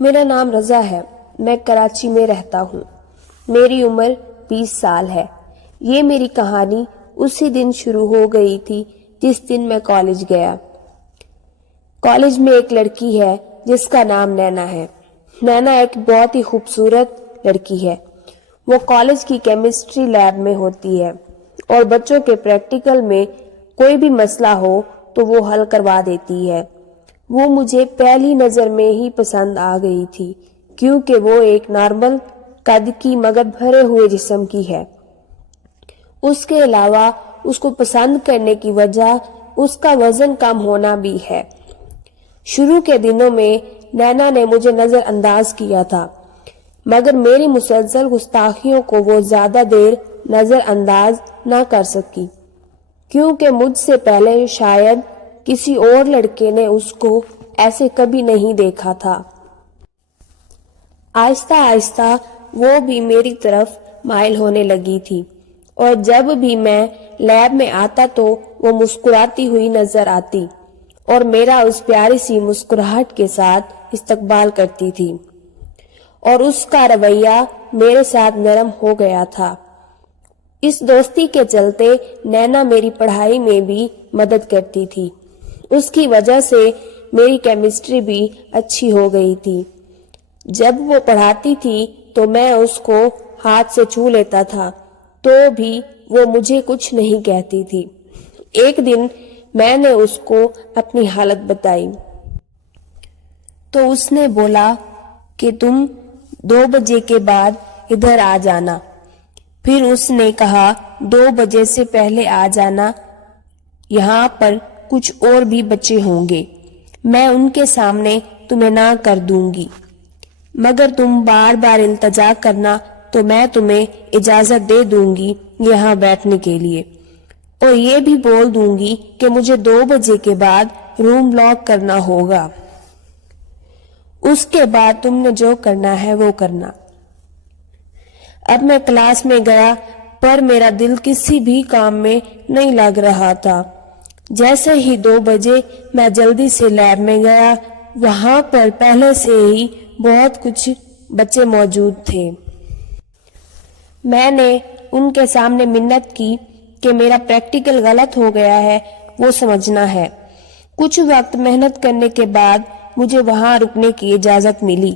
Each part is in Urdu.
میرا نام رضا ہے، میں کراچی میں رہتا ہوں، میری عمر 20 سال ہے۔ یہ میری کہانی اسی دن شروع ہو گئی تھی جس دن میں کالج گیا۔ کالج میں ایک لڑکی ہے جس کا نام نینا ہے۔ نینا ایک بہت ہی خوبصورت لڑکی ہے۔ وہ کالج کی کیمسٹری لیب میں ہوتی ہے اور بچوں کے پریکٹیکل میں کوئی بھی مسئلہ ہو تو وہ حل کروا دیتی ہے۔ وہ مجھے پہلی نظر میں ہی پسند آ گئی تھی کیونکہ وہ ایک نارمل قد کی مگر بھرے ہوئے جسم کی ہے۔ اس کے علاوہ اس کو پسند کرنے کی وجہ اس کا وزن کم ہونا بھی ہے۔ شروع کے دنوں میں نینا نے مجھے نظر انداز کیا تھا مگر میری مسلسل گستاخیوں کو وہ زیادہ دیر نظر انداز نہ کر سکی کیونکہ مجھ سے پہلے شاید کسی اور لڑکے نے اس کو ایسے کبھی نہیں دیکھا تھا۔ آہستہ آہستہ وہ بھی میری طرف مائل ہونے لگی تھی اور جب بھی میں لیب میں آتا تو وہ مسکراتی ہوئی نظر آتی اور میرا اس پیاری سی مسکراہٹ کے ساتھ استقبال کرتی تھی اور اس کا رویہ میرے ساتھ نرم ہو گیا تھا۔ اس دوستی کے چلتے نینا میری پڑھائی میں بھی مدد کرتی تھی۔ اس کی وجہ سے میری کیمسٹری بھی اچھی ہو گئی تھی۔ جب وہ پڑھاتی تھی تو میں اس کو ہاتھ سے چھو لیتا تھا تو بھی وہ مجھے کچھ نہیں کہتی تھی۔ ایک دن میں نے اس کو اپنی حالت بتائی تو اس نے بولا کہ تم 2 بجے کے بعد ادھر آ جانا۔ پھر اس نے کہا 2 بجے سے پہلے آ جانا، یہاں پر کچھ اور بھی بچے ہوں گے، میں ان کے سامنے تمہیں نہ کر دوں گی، مگر تم بار بار التجا کرنا تو میں تمہیں اجازت دے دوں گی یہاں بیٹھنے کے لیے، اور یہ بھی بول دوں گی کہ مجھے 2 بجے کے بعد روم لاک کرنا ہوگا۔ اس کے بعد تم نے جو کرنا ہے وہ کرنا۔ اب میں کلاس میں گیا پر میرا دل کسی بھی کام میں نہیں لگ رہا تھا۔ جیسے ہی 2 بجے میں جلدی سے لیب میں گیا، وہاں پر پہلے سے ہی بہت کچھ بچے موجود تھے۔ میں نے ان کے سامنے منت کی کہ میرا پریکٹیکل غلط ہو گیا ہے، وہ سمجھنا ہے۔ کچھ وقت محنت کرنے کے بعد مجھے وہاں رکنے کی اجازت ملی۔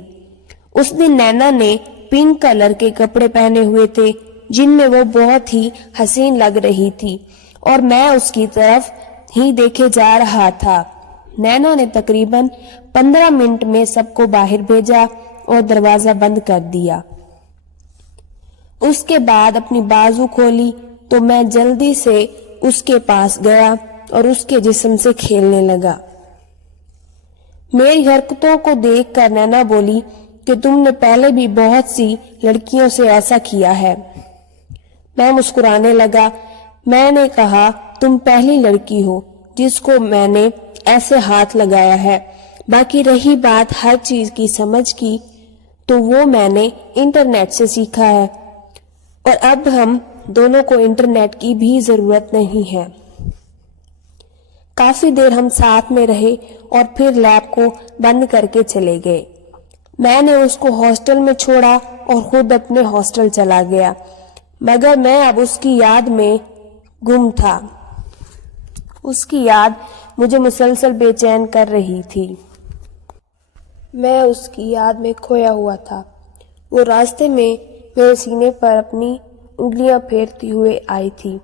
اس دن نینا نے پنک کلر کے کپڑے پہنے ہوئے تھے جن میں وہ بہت ہی حسین لگ رہی تھی اور میں اس کی طرف ہی دیکھے جا رہا تھا۔ نینا نے تقریباً 15 منٹ میں سب کو باہر بھیجا اور دروازہ بند کر دیا۔ اس کے بعد اپنی بازو کھولی تو میں جلدی سے اس کے پاس گیا اور اس کے جسم سے کھیلنے لگا۔ میری حرکتوں کو دیکھ کر نینا بولی کہ تم نے پہلے بھی بہت سی لڑکیوں سے ایسا کیا ہے۔ میں مسکرانے لگا۔ میں نے کہا تم پہلی لڑکی ہو جس کو میں نے ایسے ہاتھ لگایا ہے، باقی رہی بات ہر چیز کی سمجھ کی تو وہ میں نے انٹرنیٹ سے سیکھا ہے، اور اب ہم دونوں کو انٹرنیٹ کی بھی ضرورت نہیں ہے۔ کافی دیر ہم ساتھ میں رہے اور پھر لیب کو بند کر کے چلے گئے۔ میں نے اس کو ہاسٹل میں چھوڑا اور خود اپنے ہاسٹل چلا گیا، مگر میں اب اس کی یاد میں گم تھا۔ اس کی یاد مجھے مسلسل بے چین کر رہی تھی۔ میں اس کی یاد میں کھویا ہوا تھا۔ وہ راستے میں میرے سینے پر اپنی انگلیاں پھیرتی ہوئے آئی تھی،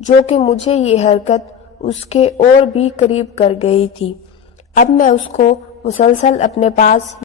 جو کہ مجھے یہ حرکت اس کے اور بھی قریب کر گئی تھی۔ اب میں اس کو مسلسل اپنے پاس